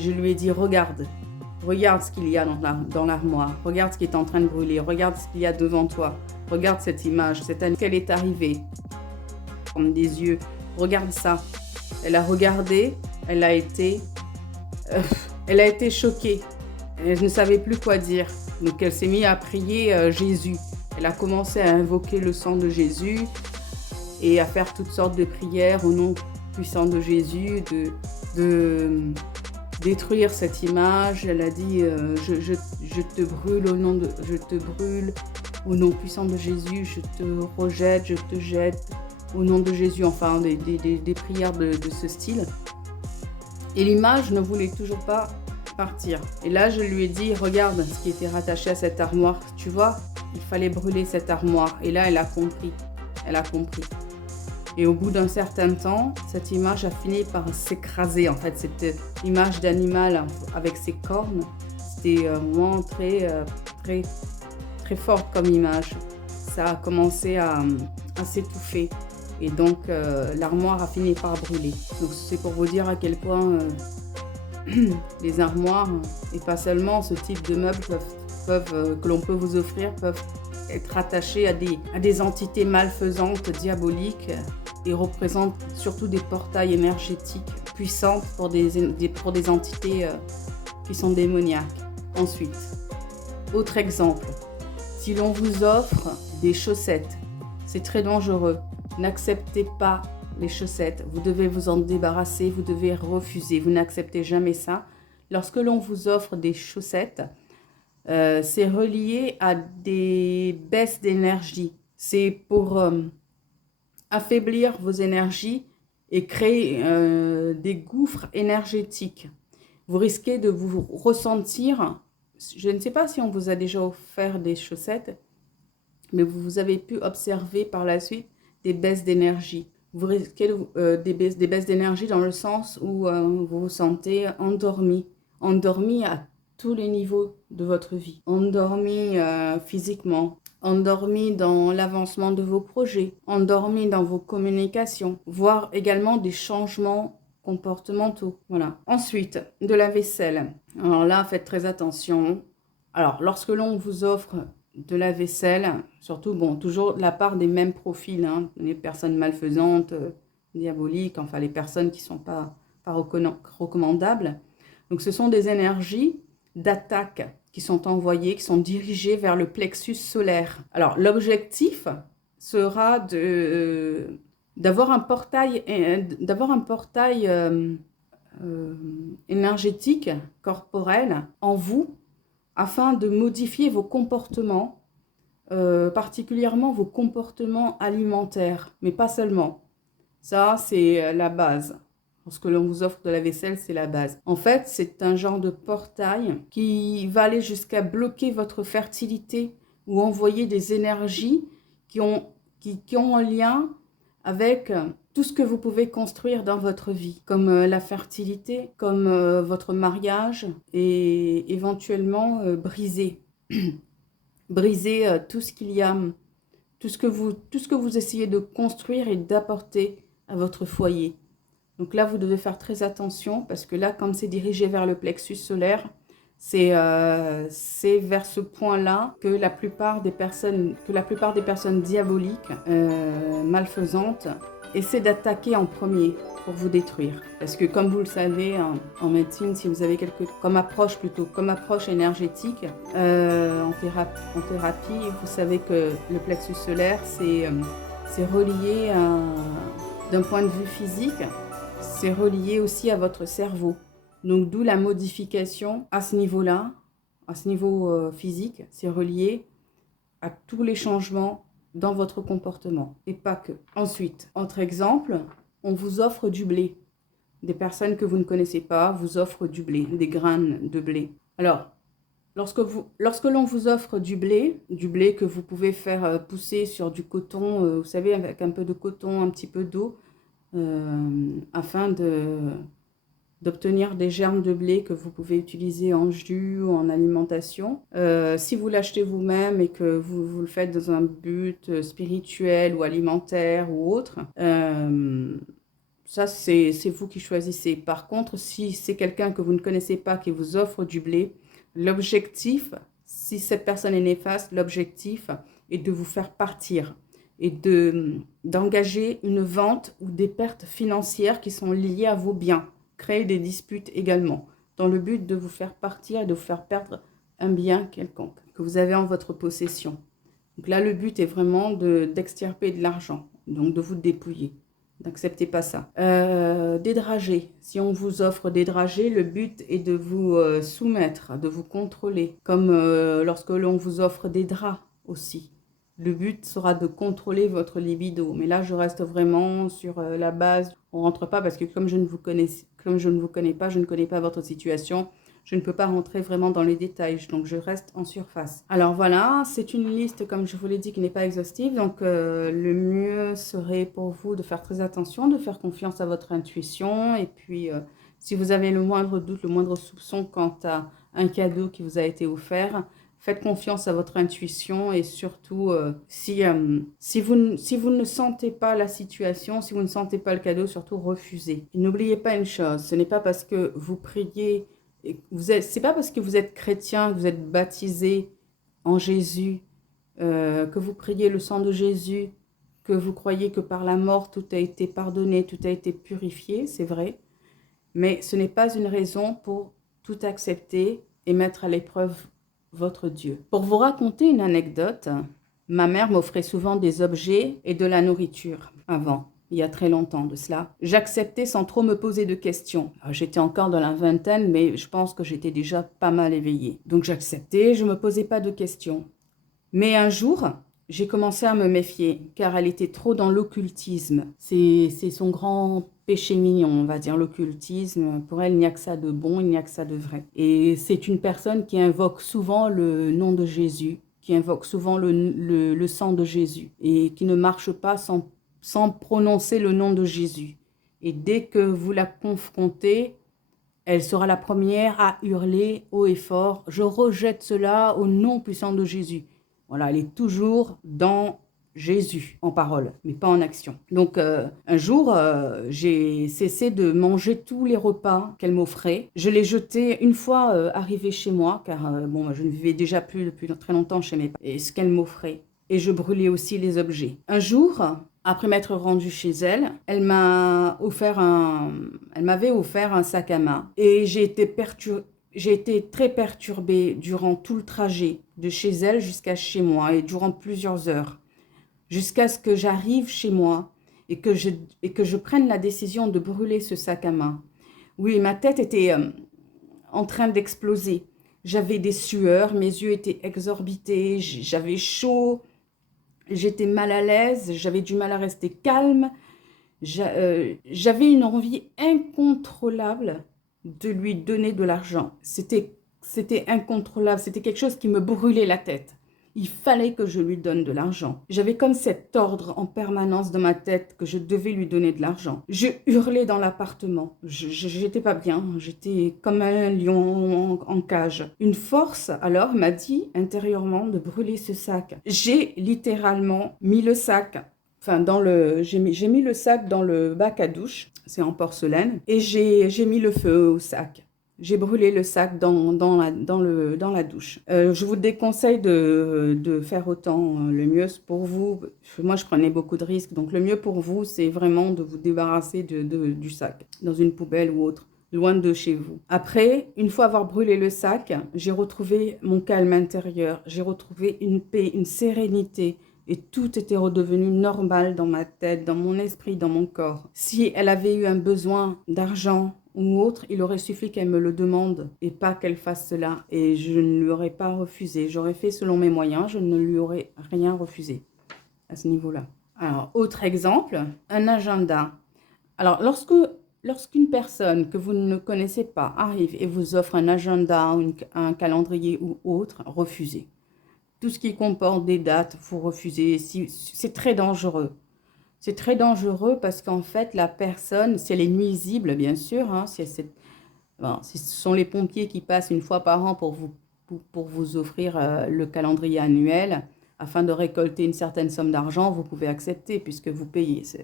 je lui ai dit, regarde ce qu'il y a dans l'armoire, regarde ce qui est en train de brûler, regarde ce qu'il y a devant toi, regarde cette image, qu'elle est arrivée, comme des yeux, regarde ça. Elle a regardé, elle a été choquée, elle ne savait plus quoi dire, donc elle s'est mise à prier Jésus. Elle a commencé à invoquer le sang de Jésus et à faire toutes sortes de prières au nom puissant de Jésus, de détruire cette image. Elle a dit je te brûle au nom puissant de Jésus, je te rejette, je te jette au nom de Jésus, enfin des prières de ce style. Et l'image ne voulait toujours pas partir. Et là je lui ai dit, regarde ce qui était rattaché à cette armoire, tu vois, il fallait brûler cette armoire. Et là elle a compris. Et au bout d'un certain temps, cette image a fini par s'écraser. En fait, cette image d'animal avec ses cornes, c'était vraiment très forte comme image. Ça a commencé à s'étouffer. Et donc, l'armoire a fini par brûler. Donc, c'est pour vous dire à quel point les armoires, et pas seulement ce type de meubles que l'on peut vous offrir, peuvent être attachés à des entités malfaisantes, diaboliques, et représentent surtout des portails énergétiques puissantes pour des entités qui sont démoniaques. Ensuite, autre exemple, si l'on vous offre des chaussettes, c'est très dangereux. N'acceptez pas les chaussettes, vous devez vous en débarrasser, vous devez refuser, vous n'acceptez jamais ça. Lorsque l'on vous offre des chaussettes, c'est relié à des baisses d'énergie. C'est pour affaiblir vos énergies et créer des gouffres énergétiques. Vous risquez de vous ressentir, je ne sais pas si on vous a déjà offert des chaussettes, mais vous avez pu observer par la suite des baisses d'énergie. Vous risquez des baisses d'énergie dans le sens où vous vous sentez endormi à tous les niveaux de votre vie, endormi physiquement, endormi dans l'avancement de vos projets, endormi dans vos communications, voire également des changements comportementaux. Voilà. Ensuite, de la vaisselle. Alors là, faites très attention. Alors, lorsque l'on vous offre de la vaisselle, surtout, toujours de la part des mêmes profils, hein, les personnes malfaisantes, diaboliques, enfin les personnes qui ne sont pas recommandables. Donc, ce sont des énergies d'attaque qui sont envoyées, qui sont dirigées vers le plexus solaire. Alors, l'objectif sera d'avoir un portail énergétique, corporel, en vous, afin de modifier vos comportements, particulièrement vos comportements alimentaires, mais pas seulement. Ça, c'est la base. Lorsque l'on vous offre de la vaisselle, c'est la base. En fait, c'est un genre de portail qui va aller jusqu'à bloquer votre fertilité ou envoyer des énergies qui ont un lien avec tout ce que vous pouvez construire dans votre vie, comme la fertilité, comme votre mariage, et éventuellement briser tout ce qu'il y a, tout ce que vous essayez de construire et d'apporter à votre foyer. Donc là, vous devez faire très attention parce que là, comme c'est dirigé vers le plexus solaire, c'est vers ce point-là que la plupart des personnes diaboliques, malfaisantes, essaient d'attaquer en premier pour vous détruire. Parce que comme vous le savez, en médecine, si vous avez comme approche énergétique, en thérapie, vous savez que le plexus solaire, c'est relié d'un point de vue physique, c'est relié aussi à votre cerveau. Donc d'où la modification à ce niveau-là, à ce niveau physique, c'est relié à tous les changements dans votre comportement et pas que. Ensuite, autre exemple, on vous offre du blé. Des personnes que vous ne connaissez pas vous offrent du blé, des graines de blé. Alors, lorsque l'on vous offre du blé que vous pouvez faire pousser sur du coton, vous savez, avec un peu de coton, un petit peu d'eau, afin d'obtenir des germes de blé que vous pouvez utiliser en jus ou en alimentation. Si vous l'achetez vous-même et que vous le faites dans un but spirituel ou alimentaire ou autre, Ça, c'est vous qui choisissez. Par contre, si c'est quelqu'un que vous ne connaissez pas qui vous offre du blé, l'objectif, si cette personne est néfaste, l'objectif est de vous faire partir et d'engager une vente ou des pertes financières qui sont liées à vos biens, créer des disputes également, dans le but de vous faire partir et de vous faire perdre un bien quelconque que vous avez en votre possession. Donc là, le but est vraiment d'extirper de l'argent, donc de vous dépouiller. N'acceptez pas ça. Des dragées. Si on vous offre des dragées, le but est de vous soumettre, de vous contrôler. Comme lorsque l'on vous offre des draps aussi. Le but sera de contrôler votre libido. Mais là, je reste vraiment sur la base. On ne rentre pas parce que comme je ne vous connais pas, je ne connais pas votre situation. Je ne peux pas rentrer vraiment dans les détails, donc je reste en surface. Alors voilà, c'est une liste, comme je vous l'ai dit, qui n'est pas exhaustive. Donc le mieux serait pour vous de faire très attention, de faire confiance à votre intuition. Et puis, si vous avez le moindre doute, le moindre soupçon quant à un cadeau qui vous a été offert, faites confiance à votre intuition. Et surtout, si vous ne sentez pas la situation, si vous ne sentez pas le cadeau, surtout refusez. Et n'oubliez pas une chose, ce n'est pas parce que vous priez... C'est pas parce que vous êtes chrétien, que vous êtes baptisé en Jésus, que vous priez le sang de Jésus, que vous croyez que par la mort tout a été pardonné, tout a été purifié, c'est vrai. Mais ce n'est pas une raison pour tout accepter et mettre à l'épreuve votre Dieu. Pour vous raconter une anecdote, ma mère m'offrait souvent des objets et de la nourriture avant. Il y a très longtemps de cela. J'acceptais sans trop me poser de questions. J'étais encore dans la vingtaine, mais je pense que j'étais déjà pas mal éveillée. Donc j'acceptais, je ne me posais pas de questions. Mais un jour, j'ai commencé à me méfier, car elle était trop dans l'occultisme. C'est son grand péché mignon, on va dire, l'occultisme. Pour elle, il n'y a que ça de bon, il n'y a que ça de vrai. Et c'est une personne qui invoque souvent le nom de Jésus, qui invoque souvent le sang de Jésus, et qui ne marche pas sans prononcer le nom de Jésus. Et dès que vous la confrontez, elle sera la première à hurler haut et fort, « Je rejette cela au nom puissant de Jésus ». Voilà, elle est toujours dans Jésus en parole, mais pas en action. Donc un jour, j'ai cessé de manger tous les repas qu'elle m'offrait. Je les jetais une fois arrivée chez moi, car bon, je ne vivais déjà plus depuis très longtemps chez mes parents, et ce qu'elle m'offrait. Et je brûlais aussi les objets. Un jour, après m'être rendue chez elle, elle m'avait offert un sac à main. Et j'ai été très perturbée durant tout le trajet de chez elle jusqu'à chez moi et durant plusieurs heures. Jusqu'à ce que j'arrive chez moi et que je prenne la décision de brûler ce sac à main. Oui, ma tête était en train d'exploser. J'avais des sueurs, mes yeux étaient exorbités, j'avais chaud. J'étais mal à l'aise, j'avais du mal à rester calme. J'avais une envie incontrôlable de lui donner de l'argent. C'était incontrôlable, c'était quelque chose qui me brûlait la tête. Il fallait que je lui donne de l'argent. J'avais comme cet ordre en permanence dans ma tête que je devais lui donner de l'argent. Je hurlais dans l'appartement. J'étais pas bien. J'étais comme un lion en cage. Une force, alors, m'a dit intérieurement de brûler ce sac. J'ai littéralement mis le sac, j'ai mis le sac dans le bac à douche. C'est en porcelaine. Et j'ai mis le feu au sac. J'ai brûlé le sac dans la douche. Je vous déconseille de faire autant. Le mieux pour vous, moi je prenais beaucoup de risques, donc le mieux pour vous, c'est vraiment de vous débarrasser du sac, dans une poubelle ou autre, loin de chez vous. Après, une fois avoir brûlé le sac, j'ai retrouvé mon calme intérieur, j'ai retrouvé une paix, une sérénité, et tout était redevenu normal dans ma tête, dans mon esprit, dans mon corps. Si elle avait eu un besoin d'argent, ou autre, il aurait suffi qu'elle me le demande et pas qu'elle fasse cela. Et je ne lui aurais pas refusé. J'aurais fait selon mes moyens, je ne lui aurais rien refusé à ce niveau-là. Alors, autre exemple, un agenda. Alors, lorsqu'une personne que vous ne connaissez pas arrive et vous offre un agenda, un calendrier ou autre, refusez. Tout ce qui comporte des dates, vous refusez. C'est très dangereux. C'est très dangereux parce qu'en fait, la personne, si elle est nuisible, bien sûr, hein, ce sont les pompiers qui passent une fois par an pour vous offrir le calendrier annuel afin de récolter une certaine somme d'argent, vous pouvez accepter puisque vous payez ce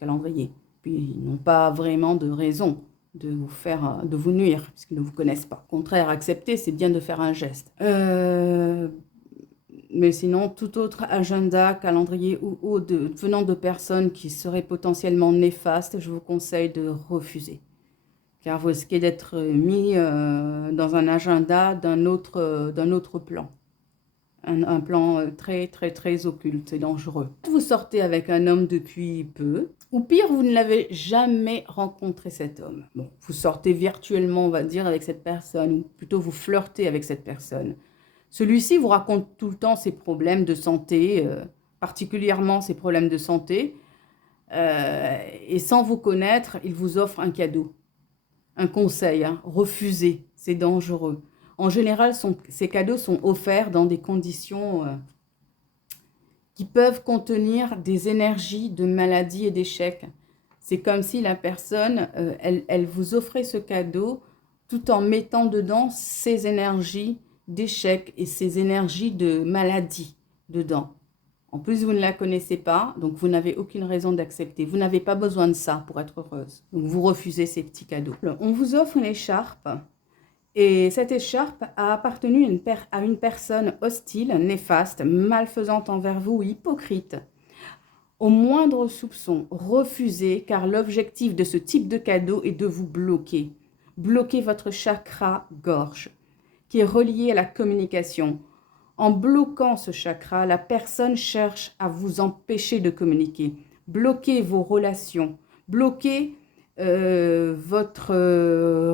calendrier. Puis ils n'ont pas vraiment de raison de vous nuire, puisqu'ils ne vous connaissent pas. Au contraire, accepter, c'est bien de faire un geste. Mais sinon, tout autre agenda, calendrier ou autre venant de personnes qui seraient potentiellement néfastes, je vous conseille de refuser. Car vous risquez d'être mis dans un agenda d'un autre plan. Un plan très, très, très occulte et dangereux. Vous sortez avec un homme depuis peu, ou pire, vous ne l'avez jamais rencontré cet homme. Bon, vous sortez virtuellement, on va dire, avec cette personne, ou plutôt vous flirtez avec cette personne. Celui-ci vous raconte tout le temps ses problèmes de santé, particulièrement ses problèmes de santé, et sans vous connaître, il vous offre un cadeau, un conseil, hein. Refusez, c'est dangereux. En général, ces cadeaux sont offerts dans des conditions qui peuvent contenir des énergies de maladie et d'échec. C'est comme si la personne, elle vous offrait ce cadeau tout en mettant dedans ses énergies d'échec et ses énergies de maladie dedans. En plus, vous ne la connaissez pas, donc vous n'avez aucune raison d'accepter. Vous n'avez pas besoin de ça pour être heureuse. Donc vous refusez ces petits cadeaux. On vous offre une écharpe. Et cette écharpe a appartenu à une personne hostile, néfaste, malfaisante envers vous ou hypocrite. Au moindre soupçon, refusez, car l'objectif de ce type de cadeau est de vous bloquer. Bloquer votre chakra gorge, qui est relié à la communication. En bloquant ce chakra, la personne cherche à vous empêcher de communiquer. Bloquer vos relations, bloquer votre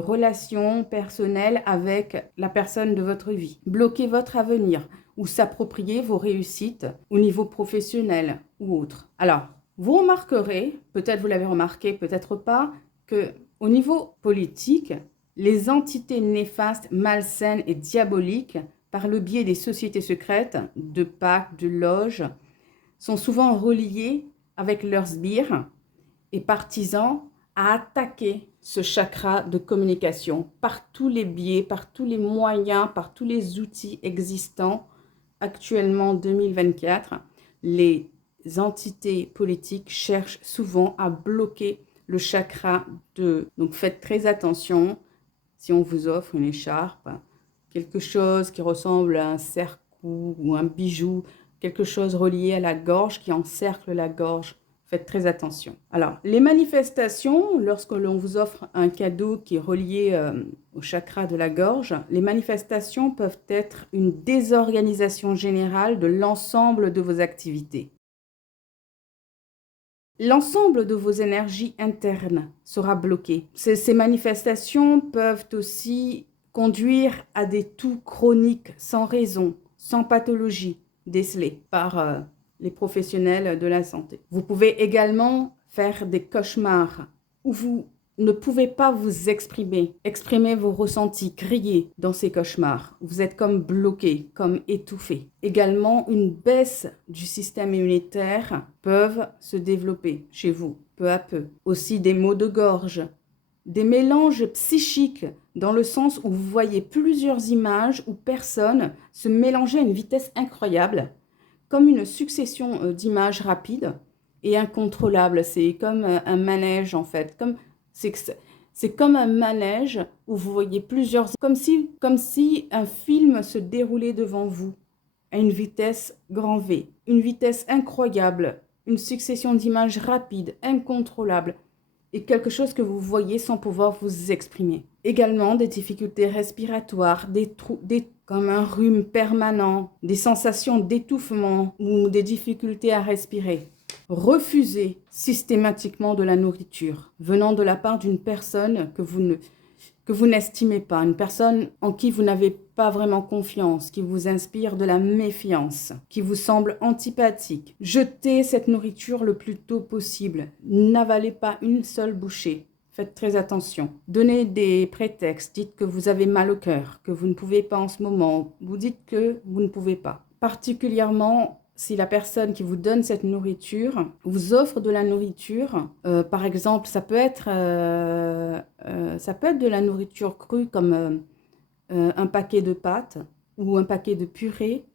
relation personnelle avec la personne de votre vie. Bloquer votre avenir ou s'approprier vos réussites au niveau professionnel ou autre. Alors, vous remarquerez, peut-être vous l'avez remarqué, peut-être pas, que au niveau politique, les entités néfastes, malsaines et diaboliques, par le biais des sociétés secrètes, de pactes, de loges, sont souvent reliées avec leurs sbires et partisans à attaquer ce chakra de communication par tous les biais, par tous les moyens, par tous les outils existants. Actuellement, en 2024, les entités politiques cherchent souvent à bloquer le chakra de... Donc faites très attention si on vous offre une écharpe, quelque chose qui ressemble à un cercle ou un bijou, quelque chose relié à la gorge qui encercle la gorge. Faites très attention. Alors, les manifestations, lorsque l'on vous offre un cadeau qui est relié au chakra de la gorge, les manifestations peuvent être une désorganisation générale de l'ensemble de vos activités. L'ensemble de vos énergies internes sera bloqué. Ces manifestations peuvent aussi conduire à des toux chroniques sans raison, sans pathologie décelée par les professionnels de la santé. Vous pouvez également faire des cauchemars où vous ne pouvez pas vous exprimer vos ressentis, crier dans ces cauchemars. Vous êtes comme bloqué, comme étouffé. Également, une baisse du système immunitaire peuvent se développer chez vous, peu à peu. Aussi des maux de gorge, des mélanges psychiques dans le sens où vous voyez plusieurs images ou personnes se mélanger à une vitesse incroyable, comme une succession d'images rapides et incontrôlables. C'est comme un manège en fait, c'est comme un manège où vous voyez plusieurs... Comme si un film se déroulait devant vous à une vitesse grand V, une vitesse incroyable, une succession d'images rapides, incontrôlables, et quelque chose que vous voyez sans pouvoir vous exprimer. Également des difficultés respiratoires, comme un rhume permanent, des sensations d'étouffement ou des difficultés à respirer. Refusez systématiquement de la nourriture venant de la part d'une personne que vous n'estimez pas, une personne en qui vous n'avez pas vraiment confiance, qui vous inspire de la méfiance, qui vous semble antipathique. Jetez cette nourriture le plus tôt possible. N'avalez pas une seule bouchée. Faites très attention. Donnez des prétextes. Dites que vous avez mal au cœur, que vous ne pouvez pas en ce moment. Vous dites que vous ne pouvez pas. Particulièrement si la personne qui vous donne cette nourriture vous offre de la nourriture, par exemple, ça peut être de la nourriture crue comme un paquet de pâtes ou un paquet de purée,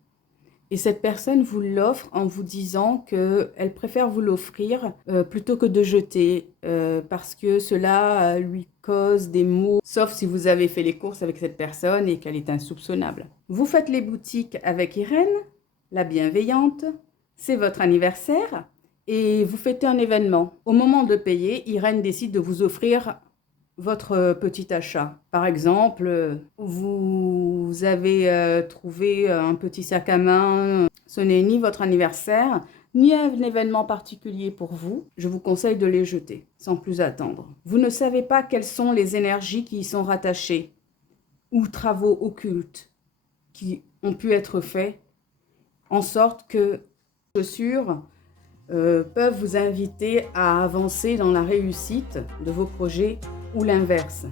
Et cette personne vous l'offre en vous disant qu'elle préfère vous l'offrir plutôt que de jeter parce que cela lui cause des maux, sauf si vous avez fait les courses avec cette personne et qu'elle est insoupçonnable. Vous faites les boutiques avec Irène, la bienveillante, c'est votre anniversaire et vous fêtez un événement. Au moment de payer, Irène décide de vous offrir votre petit achat. Par exemple, vous avez trouvé un petit sac à main. Ce n'est ni votre anniversaire, ni un événement particulier pour vous. Je vous conseille de les jeter, sans plus attendre. Vous ne savez pas quelles sont les énergies qui y sont rattachées, ou travaux occultes qui ont pu être faits, en sorte que les chaussures peuvent vous inviter à avancer dans la réussite de vos projets ou l'inverse.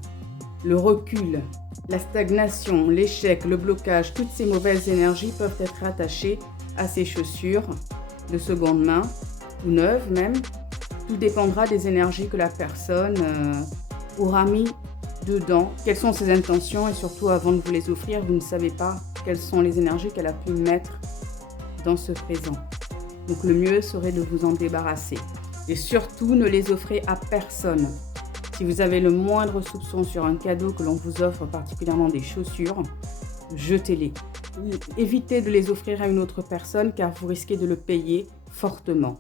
Le recul, la stagnation, l'échec, le blocage, toutes ces mauvaises énergies peuvent être attachées à ces chaussures de seconde main ou neuves même. Tout dépendra des énergies que la personne aura mis dedans, quelles sont ses intentions et surtout avant de vous les offrir, vous ne savez pas quelles sont les énergies qu'elle a pu mettre dans ce présent. Donc le mieux serait de vous en débarrasser. Et surtout, ne les offrez à personne. Si vous avez le moindre soupçon sur un cadeau que l'on vous offre, particulièrement des chaussures, jetez-les. Évitez de les offrir à une autre personne car vous risquez de le payer fortement.